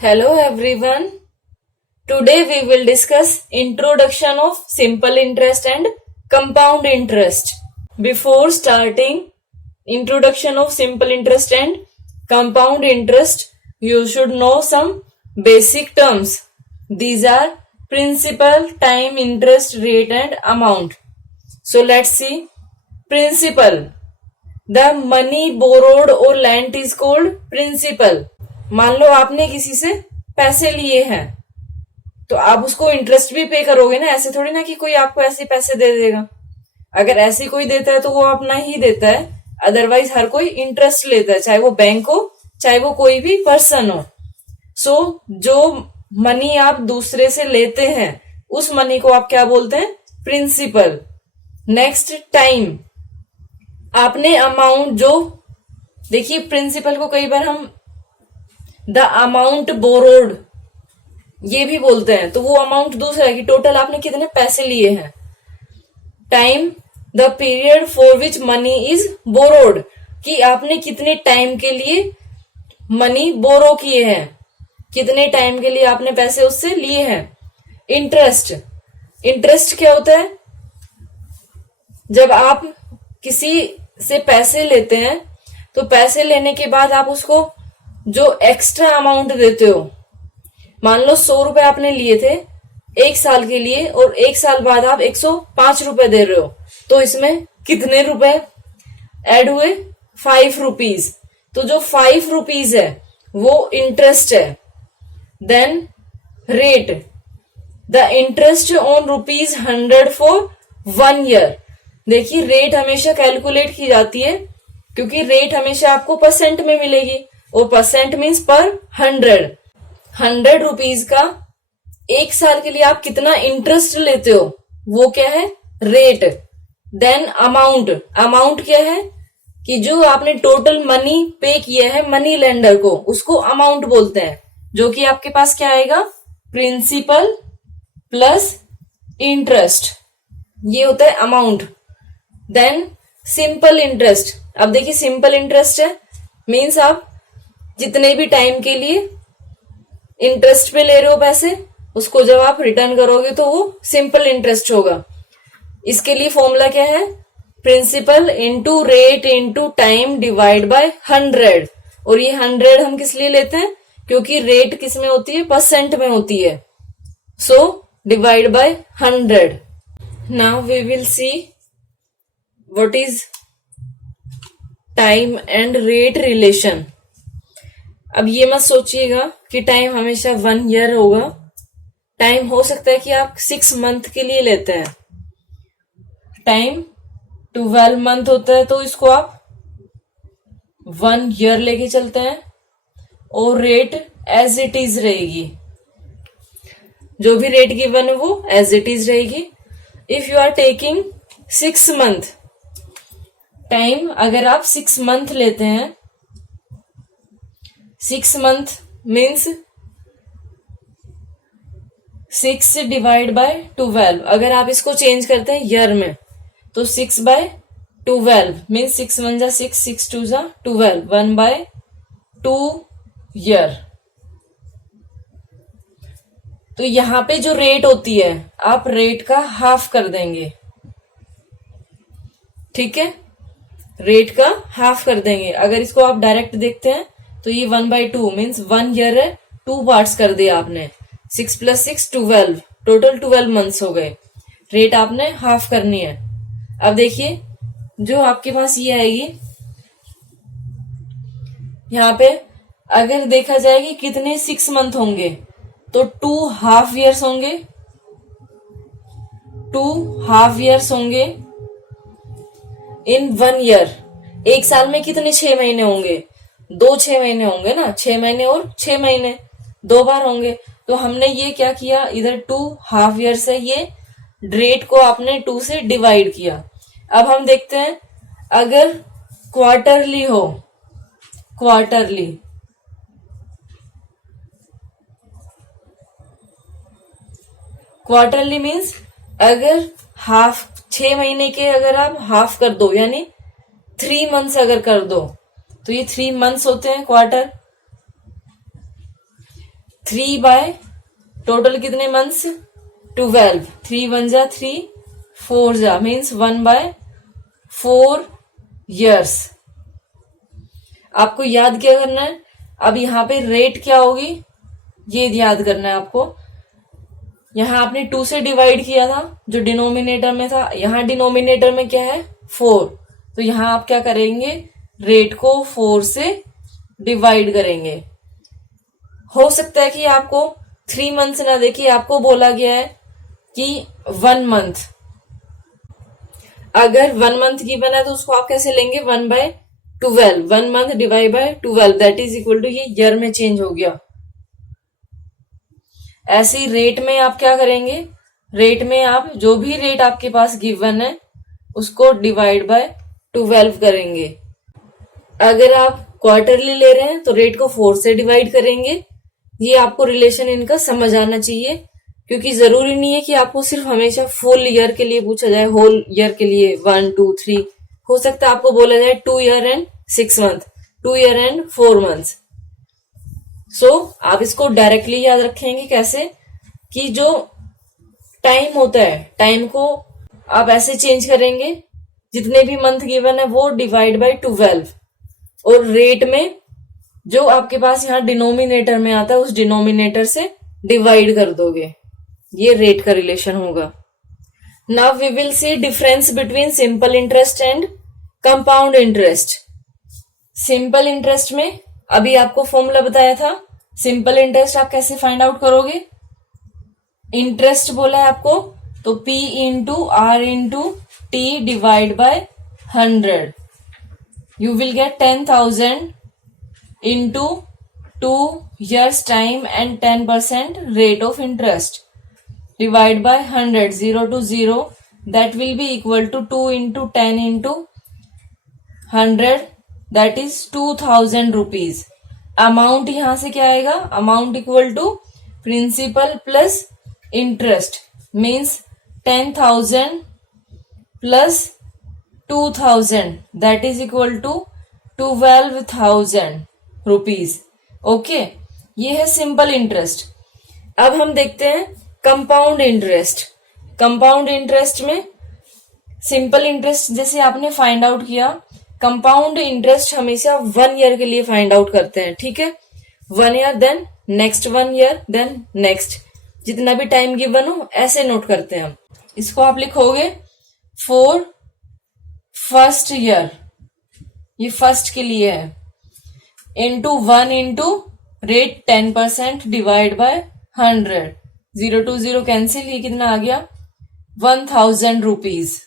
Hello everyone. Today we will discuss introduction of simple interest and compound interest. Before starting introduction of simple interest and compound interest, you should know some basic terms. These are principal, time, interest, rate and amount. So let's see. Principal. The money borrowed or lent is called principal. मान लो आपने किसी से पैसे लिए हैं तो आप उसको इंटरेस्ट भी पे करोगे ना, ऐसे थोड़ी ना कि कोई आपको ऐसे पैसे दे देगा। अगर ऐसे कोई देता है तो वो अपना ही देता है, अदरवाइज हर कोई इंटरेस्ट लेता है, चाहे वो बैंक हो चाहे वो कोई भी पर्सन हो। सो जो मनी आप दूसरे से लेते हैं उस मनी को आप क्या बोलते हैं? प्रिंसिपल। Next time. आपने अमाउंट जो, देखिए प्रिंसिपल को कई बार हम द अमाउंट बोरोड ये भी बोलते हैं, तो वो अमाउंट दूसरा है कि टोटल आपने कितने पैसे लिए हैं। Time, the period for which money is borrowed, कि आपने कितने टाइम के लिए मनी बोरो किए हैं, कितने टाइम के लिए आपने पैसे उससे लिए हैं। इंटरेस्ट, इंटरेस्ट क्या होता है? जब आप किसी से पैसे लेते हैं तो पैसे लेने के बाद आप उसको जो एक्स्ट्रा अमाउंट देते हो, मान लो 100 रुपए आपने लिए थे 1 साल के लिए और 1 साल बाद आप 105 रुपए दे रहे हो, तो इसमें कितने रुपए ऐड हुए? 5 रुपीज। तो जो 5 रुपीज है वो इंटरेस्ट है। Then rate, the interest on ₹100 for 1 year. देखिए रेट हमेशा कैलकुलेट की जाती है क्योंकि रेट हमेशा आपको परसेंट में मिलेगी और परसेंट मीन्स पर 100 रुपीज का 1 साल के लिए आप कितना इंटरेस्ट लेते हो वो क्या है? रेट। देन अमाउंट, अमाउंट क्या है कि जो आपने टोटल मनी पे किया है मनी लेंडर को, उसको अमाउंट बोलते हैं, जो कि आपके पास क्या आएगा? प्रिंसिपल प्लस इंटरेस्ट, ये होता है अमाउंट। Then simple interest. अब देखिए सिंपल इंटरेस्ट है मीन्स आप जितने भी टाइम के लिए इंटरेस्ट पे ले रहे हो पैसे, उसको जब आप रिटर्न करोगे तो वो सिंपल इंटरेस्ट होगा। इसके लिए फॉर्मूला क्या है? Principal into rate into time divide by 100। और ये 100 हम किस लिए लेते हैं? क्योंकि रेट किस में होती है? परसेंट में होती है। So divide by 100। Now we will see what is time and rate relation. अब ये मत सोचिएगा कि टाइम हमेशा 1 ईयर होगा। टाइम हो सकता है कि आप 6 मंथ के लिए लेते हैं, टाइम 12 मंथ होता है तो इसको आप 1 ईयर लेके चलते हैं और रेट एज इट इज रहेगी। जो भी रेट गिवन है वो एज इट इज रहेगी। If you are taking 6 month time, अगर आप 6 मंथ लेते हैं, 6 मंथ मीन्स 6 डिवाइड बाय 12। अगर आप इसको चेंज करते हैं ईयर में तो 6/12 मीन्स 6 1 जा 6, 6 2 जा 12, 1/2 ईयर। तो यहां पे जो रेट होती है आप रेट का हाफ कर देंगे, ठीक है? रेट का हाफ कर देंगे। अगर इसको आप डायरेक्ट देखते हैं तो ये 1/2 मीन्स 1 ईयर है, 2 पार्ट्स कर दिया आपने। 6 + 6 12, टोटल 12 मंथ्स हो गए। रेट आपने हाफ करनी है। अब देखिए जो आपके पास ये आएगी, यहाँ पे अगर देखा जाए कि कितने 6 मंथ होंगे तो 2 हाफ ईयर्स होंगे, 2 हाफ ईयर्स होंगे इन 1 ईयर। 1 साल में कितने 6 महीने होंगे? 2 6 महीने होंगे ना, 6 महीने और 6 महीने 2 बार होंगे। तो हमने ये क्या किया, इधर 2 हाफ ईयर से ये रेट को आपने 2 से डिवाइड किया। अब हम देखते हैं अगर क्वार्टरली हो, क्वार्टरली क्वार्टरली मीन्स अगर हाफ 6 महीने के अगर आप हाफ कर दो यानी 3 मंथ्स अगर कर दो तो ये 3 मंथ्स होते हैं क्वार्टर। 3 बाय टोटल कितने मंथ्स 12, 3 1 जा 3, 4 जा मीन्स 1 बाय 4 years। आपको याद क्या करना है, अब यहाँ पे रेट क्या होगी ये याद करना है आपको। यहाँ आपने 2 से डिवाइड किया था जो डिनोमिनेटर में था, यहाँ डिनोमिनेटर में क्या है 4, तो यहाँ आप क्या करेंगे रेट को 4 से डिवाइड करेंगे। हो सकता है कि आपको 3 मंथ्स ना देखिए, आपको बोला गया है कि 1 मंथ। अगर 1 मंथ गिवन है तो उसको आप कैसे लेंगे 1 by 12, 1 month divide by 12 that is equal to, ये ईयर में चेंज हो गया। ऐसी रेट में आप क्या करेंगे, रेट में आप जो भी रेट आपके पास गिवन है उसको डिवाइड बाय 12 करेंगे। अगर आप क्वार्टरली ले रहे हैं तो रेट को 4 से डिवाइड करेंगे। ये आपको रिलेशन इनका समझ आना चाहिए, क्योंकि जरूरी नहीं है कि आपको सिर्फ हमेशा फुल ईयर के लिए पूछा जाए, होल ईयर के लिए 1 2 3। हो सकता है आपको बोला जाए 2 year and 6 month, 2 year and 4 months. So आप इसको डायरेक्टली याद रखेंगे कैसे, कि जो टाइम होता है टाइम को आप ऐसे चेंज करेंगे, जितने भी मंथ गिवन है वो डिवाइड बाय 12, और रेट में जो आपके पास यहाँ डिनोमिनेटर में आता है उस डिनोमिनेटर से डिवाइड कर दोगे। ये रेट का रिलेशन होगा। Now we will see difference between simple interest and compound interest. Simple interest में अभी आपको फॉर्मूला बताया था। सिंपल इंटरेस्ट आप कैसे फाइंड आउट करोगे, इंटरेस्ट बोला है आपको तो P into R into T divide by 100। You will get 10,000 into 2 years time and 10% rate of interest divide by 100, 0 to 0, that will be equal to 2 into 10 into 100, that is 2000 rupees। Amount यहां से क्या आएगा, amount equal to principal plus interest means 10,000 plus 2000 that is equal to 12,000 rupees. Okay, ये है simple interest. अब हम देखते हैं कंपाउंड इंटरेस्ट। कंपाउंड इंटरेस्ट में सिंपल इंटरेस्ट जैसे आपने फाइंड आउट किया, कंपाउंड इंटरेस्ट हमेशा 1 ईयर के लिए फाइंड आउट करते हैं, ठीक है। 1 year then next 1 year then next, जितना भी टाइम गिवन हो ऐसे नोट करते हैं हम। इसको आप लिखोगे फॉर फर्स्ट ईयर, ये फर्स्ट के लिए है, into 1 into rate 10% divide by 100, 0 to 0 cancel, ये कितना आ गया 1000 रुपीज।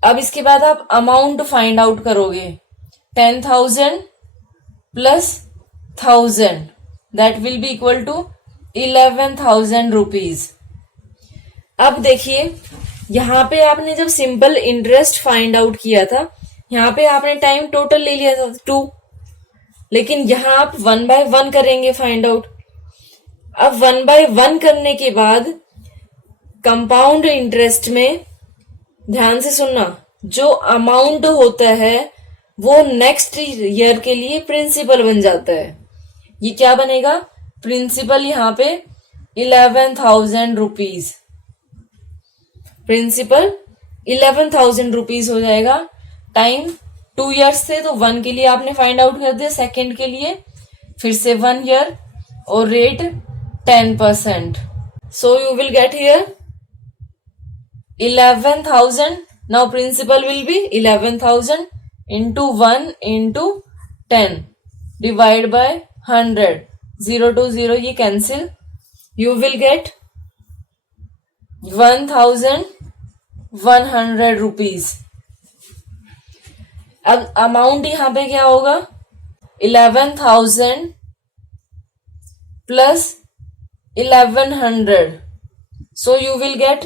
अब इसके बाद आप अमाउंट फाइंड आउट करोगे, 10,000 plus 1000 that will be equal to 11,000 rupees. अब देखिए यहाँ पे आपने जब सिंपल इंटरेस्ट फाइंड आउट किया था, यहाँ पे आपने टाइम टोटल ले लिया था 2, लेकिन यहां आप 1 बाय 1 करेंगे फाइंड आउट। अब 1 बाय 1 करने के बाद कंपाउंड इंटरेस्ट में ध्यान से सुनना, जो अमाउंट होता है वो नेक्स्ट ईयर के लिए प्रिंसिपल बन जाता है। ये क्या बनेगा, प्रिंसिपल यहाँ पे 11,000 रुपीज, प्रिंसिपल 11,000 रुपीज हो जाएगा। टाइम 2 ईयर्स थे तो 1 के लिए आपने फाइंड आउट कर दिया, सेकेंड के लिए फिर से 1 ईयर और rate 10%। So you will get here 11,000। Now principal will be 11,000 into 1 into 10 divide by 100, 0 to 0 ये cancel, you will get 1,100 rupees. अब अमाउंट यहां पे क्या होगा 11,000 plus 1100, so you will get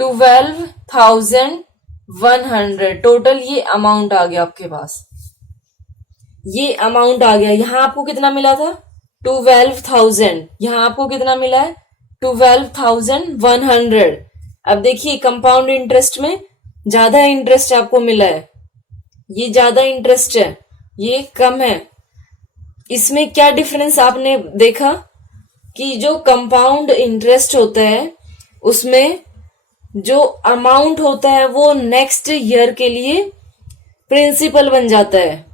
12,100 total. ये अमाउंट आ गया आपके पास, ये अमाउंट आ गया। यहां आपको कितना मिला था 12,000, यहां आपको कितना मिला है 12,100। अब देखिए कंपाउंड इंटरेस्ट में ज्यादा इंटरेस्ट आपको मिला है, ये ज्यादा इंटरेस्ट है, ये कम है। इसमें क्या डिफरेंस आपने देखा कि जो कंपाउंड इंटरेस्ट होता है उसमें जो अमाउंट होता है वो नेक्स्ट ईयर के लिए प्रिंसिपल बन जाता है,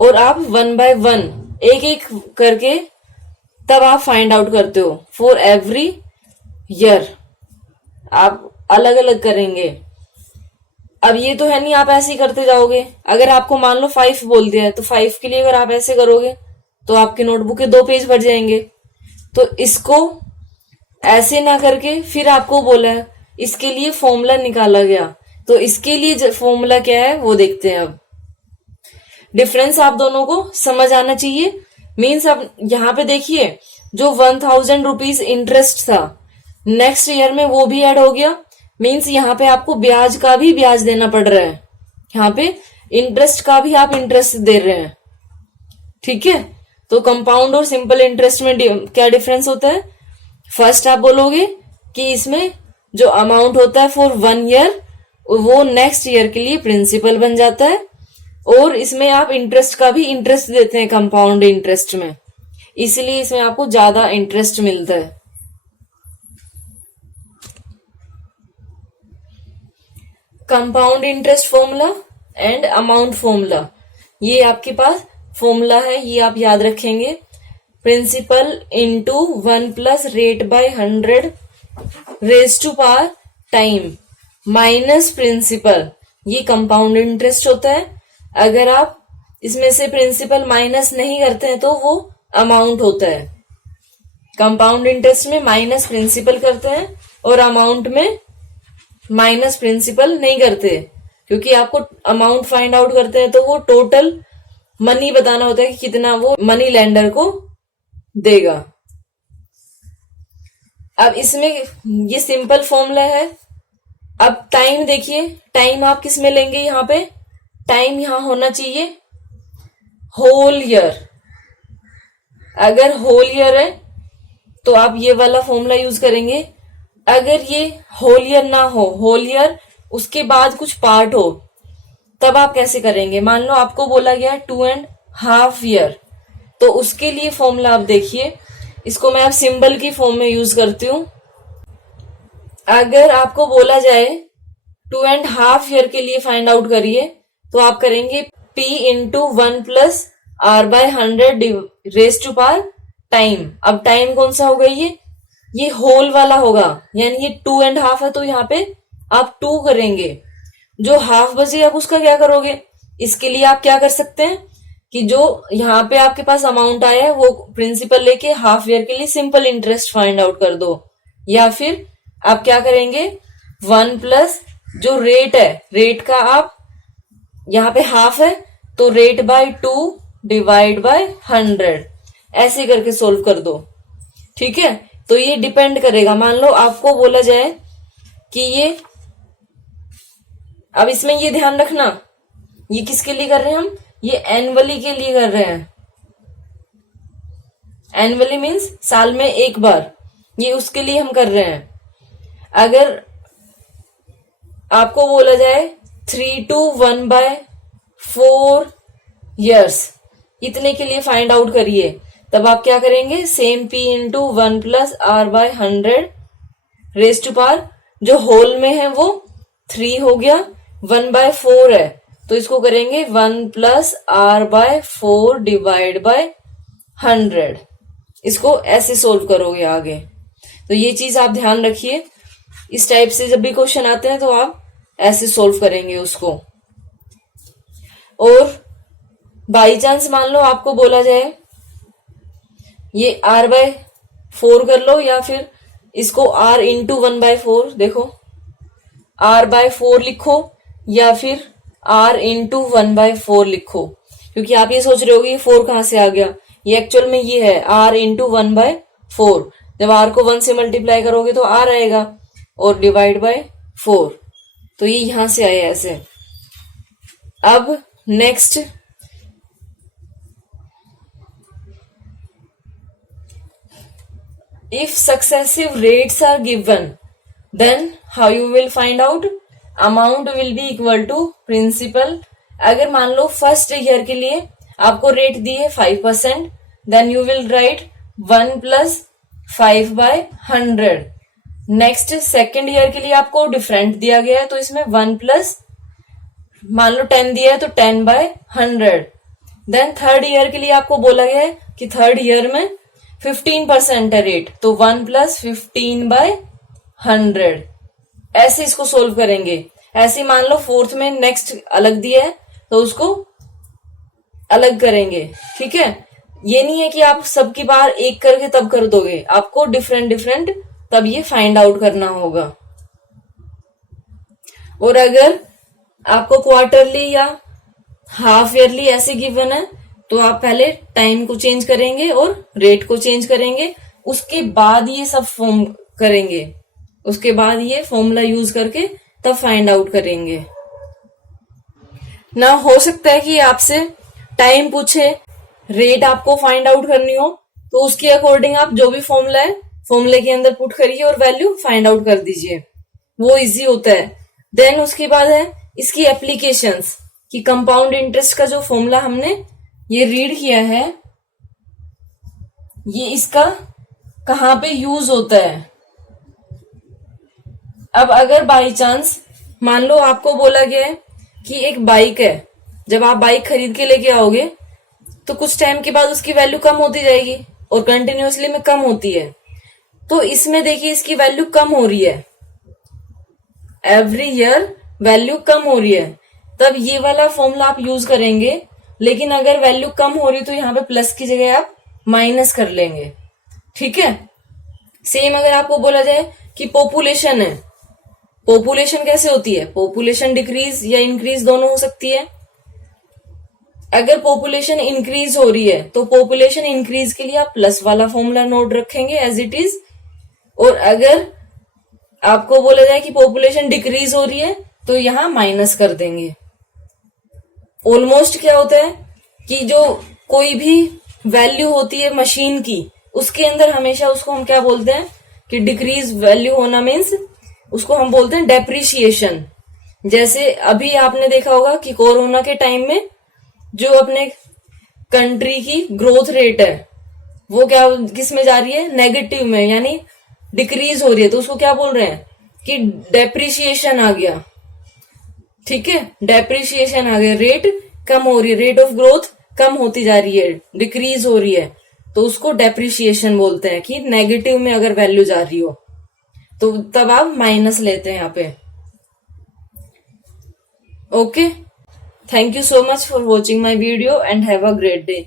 और आप 1 by 1 एक एक करके तब आप फाइंड आउट करते हो। फॉर एवरी ईयर आप अलग अलग करेंगे। अब ये तो है नहीं आप ऐसे ही करते जाओगे। अगर आपको मान लो 5 बोल दिया है तो 5 के लिए अगर आप ऐसे करोगे तो आपकी नोटबुक के 2 पेज भर जाएंगे। तो इसको ऐसे ना करके फिर आपको बोला है, इसके लिए फॉर्मूला निकाला गया। तो इसके लिए फॉर्मूला क्या है वो देखते हैं। अब डिफरेंस आप दोनों को समझ आना चाहिए। मीन्स अब यहाँ पे देखिए जो 1000 रुपीज इंटरेस्ट था नेक्स्ट ईयर में वो भी ऐड हो गया। मीन्स यहाँ पे आपको ब्याज का भी ब्याज देना पड़ रहा है, यहाँ पे इंटरेस्ट का भी आप इंटरेस्ट दे रहे हैं। ठीक है, तो कंपाउंड और सिंपल इंटरेस्ट में क्या डिफरेंस होता है। फर्स्ट आप बोलोगे कि इसमें जो अमाउंट होता है फॉर 1 ईयर वो नेक्स्ट ईयर के लिए प्रिंसिपल बन जाता है, और इसमें आप इंटरेस्ट का भी इंटरेस्ट देते हैं कंपाउंड इंटरेस्ट में, इसलिए इसमें आपको ज्यादा इंटरेस्ट मिलता है। Compound interest formula and amount formula, ये आपके पास फॉर्मूला है, ये आप याद रखेंगे। Principal into 1 plus rate by 100 raise to power time minus principal, ये कंपाउंड इंटरेस्ट होता है। अगर आप इसमें से प्रिंसिपल माइनस नहीं करते हैं तो वो अमाउंट होता है। कंपाउंड इंटरेस्ट में माइनस प्रिंसिपल करते हैं और अमाउंट में माइनस प्रिंसिपल नहीं करते, क्योंकि आपको अमाउंट फाइंड आउट करते हैं तो वो टोटल मनी बताना होता है कि कितना वो मनी लेंडर को देगा। अब इसमें ये सिंपल फॉर्मूला है। अब टाइम देखिए, टाइम आप किस में लेंगे, यहाँ पे टाइम यहां होना चाहिए होल ईयर। अगर होल ईयर है तो आप ये वाला फॉर्मूला यूज करेंगे। अगर ये होल ईयर ना हो, होल ईयर उसके बाद कुछ पार्ट हो, तब आप कैसे करेंगे। मान लो आपको बोला गया 2.5 ईयर, तो उसके लिए फॉर्मूला आप देखिए, इसको मैं अब सिंबल की फॉर्म में यूज करती हूं। अगर आपको बोला जाए 2.5 ईयर के लिए फाइंड आउट करिए, तो आप करेंगे P into 1 plus R by 100 raise to power time. अब टाइम कौन सा होगा, ये होल वाला होगा, यानी ये 2.5 है तो यहाँ पे आप 2 करेंगे। जो हाफ बचे आप उसका क्या करोगे। इसके लिए आप क्या कर सकते हैं कि जो यहाँ पे आपके पास अमाउंट आया है वो प्रिंसिपल लेके हाफ ईयर के लिए सिंपल इंटरेस्ट फाइंड आउट कर दो, या फिर आप क्या करेंगे 1 प्लस जो रेट है, रेट का आप यहाँ पे हाफ है तो रेट बाय 2 डिवाइड बाय 100 ऐसे करके सोल्व कर दो। ठीक है, तो ये डिपेंड करेगा। मान लो आपको बोला जाए कि ये, अब इसमें ये ध्यान रखना ये किसके लिए कर रहे हैं हम, ये एनुअली के लिए कर रहे हैं। एनुअली मीन्स साल में एक बार, ये उसके लिए हम कर रहे हैं। अगर आपको बोला जाए 3 to 1/4 ईयर्स, इतने के लिए फाइंड आउट करिए, तब आप क्या करेंगे same P into 1 plus R by 100 raise to power, जो होल में है वो 3 हो गया, 1/4 है तो इसको करेंगे 1 plus R by 4 divide by 100। इसको ऐसे सोल्व करोगे आगे। तो ये चीज आप ध्यान रखिए, इस टाइप से जब भी क्वेश्चन आते हैं तो आप ऐसे सोल्व करेंगे उसको। और बाई चांस मान लो आपको बोला जाए ये R/4 कर लो, या फिर इसको R इंटू 1/4, देखो R/4 लिखो या फिर R इंटू 1/4 लिखो, क्योंकि आप ये सोच रहे होगे ये 4 कहां से आ गया, ये एक्चुअल में ये है R इंटू 1/4। जब R को 1 से मल्टीप्लाई करोगे तो R आएगा और डिवाइड बाय 4, तो ये यहां से आया ऐसे। अब next if successive rates are given then how you will find out, amount will be equal to principal। अगर मान लो फर्स्ट ईयर के लिए आपको रेट दी है 5%, then you will write 1+5/100। Next second year के लिए आपको डिफरेंट दिया गया है, तो इसमें 1+ मान लो 10 दिया है तो 10/100। देन थर्ड ईयर के लिए आपको बोला गया है कि थर्ड ईयर में 15% है रेट, तो 1+15/100। ऐसे इसको सोल्व करेंगे। ऐसे मान लो फोर्थ में नेक्स्ट अलग दिया है तो उसको अलग करेंगे। ठीक है, ये नहीं है कि आप सबकी बार एक करके तब कर दोगे, आपको डिफरेंट डिफरेंट तब ये फाइंड आउट करना होगा। और अगर आपको क्वार्टरली या हाफ ईयरली ऐसे गिवन है तो आप पहले टाइम को चेंज करेंगे और रेट को चेंज करेंगे, उसके बाद ये सब फॉर्म करेंगे, उसके बाद ये फॉर्मूला यूज करके तब फाइंड आउट करेंगे ना। हो सकता है कि आपसे टाइम पूछे, रेट आपको फाइंड आउट करनी हो, तो उसके अकॉर्डिंग आप जो भी फॉर्मूला है फॉर्मूले के अंदर पुट करिए और वैल्यू फाइंड आउट कर दीजिए, वो इजी होता है। देन उसके बाद है इसकी एप्लीकेशंस, कि कंपाउंड इंटरेस्ट का जो फॉर्मूला हमने ये रीड किया है, ये इसका कहां पे यूज होता है। अब अगर बाई चांस मान लो आपको बोला गया है कि एक बाइक है, जब आप बाइक खरीद के लेके आओगे तो कुछ टाइम के बाद उसकी वैल्यू कम होती जाएगी और कंटिन्यूअसली में कम होती है, तो इसमें देखिए इसकी वैल्यू कम हो रही है, एवरी ईयर वैल्यू कम हो रही है, तब ये वाला फॉर्मूला आप यूज करेंगे। लेकिन अगर वैल्यू कम हो रही तो यहाँ पे प्लस की जगह आप माइनस कर लेंगे। ठीक है, सेम अगर आपको बोला जाए कि पॉपुलेशन है, पॉपुलेशन कैसे होती है, पॉपुलेशन डिक्रीज या इंक्रीज दोनों हो सकती है। अगर पॉपुलेशन इंक्रीज हो रही है तो पॉपुलेशन इंक्रीज के लिए आप प्लस वाला फॉर्मूला नोट रखेंगे एज इट इज, और अगर आपको बोला जाए कि पॉपुलेशन डिक्रीज हो रही है तो यहां माइनस कर देंगे। ऑलमोस्ट क्या होता है कि जो कोई भी वैल्यू होती है मशीन की, उसके अंदर हमेशा उसको हम क्या बोलते हैं कि डिक्रीज वैल्यू होना मीन्स उसको हम बोलते हैं डेप्रिशिएशन। जैसे अभी आपने देखा होगा कि कोरोना के टाइम में जो अपने कंट्री की ग्रोथ रेट है वो क्या किस में जा रही है, नेगेटिव में, यानी डिक्रीज हो रही है, तो उसको क्या बोल रहे हैं कि डेप्रिशिएशन आ गया। ठीक है, डेप्रिशिएशन आ गया, रेट कम हो रही है, रेट ऑफ ग्रोथ कम होती जा रही है, डिक्रीज हो रही है, तो उसको डेप्रिशिएशन बोलते हैं कि नेगेटिव में अगर वैल्यू जा रही हो तो तब आप माइनस लेते हैं यहाँ पे। Okay, thank you so much for watching my video and have a great day.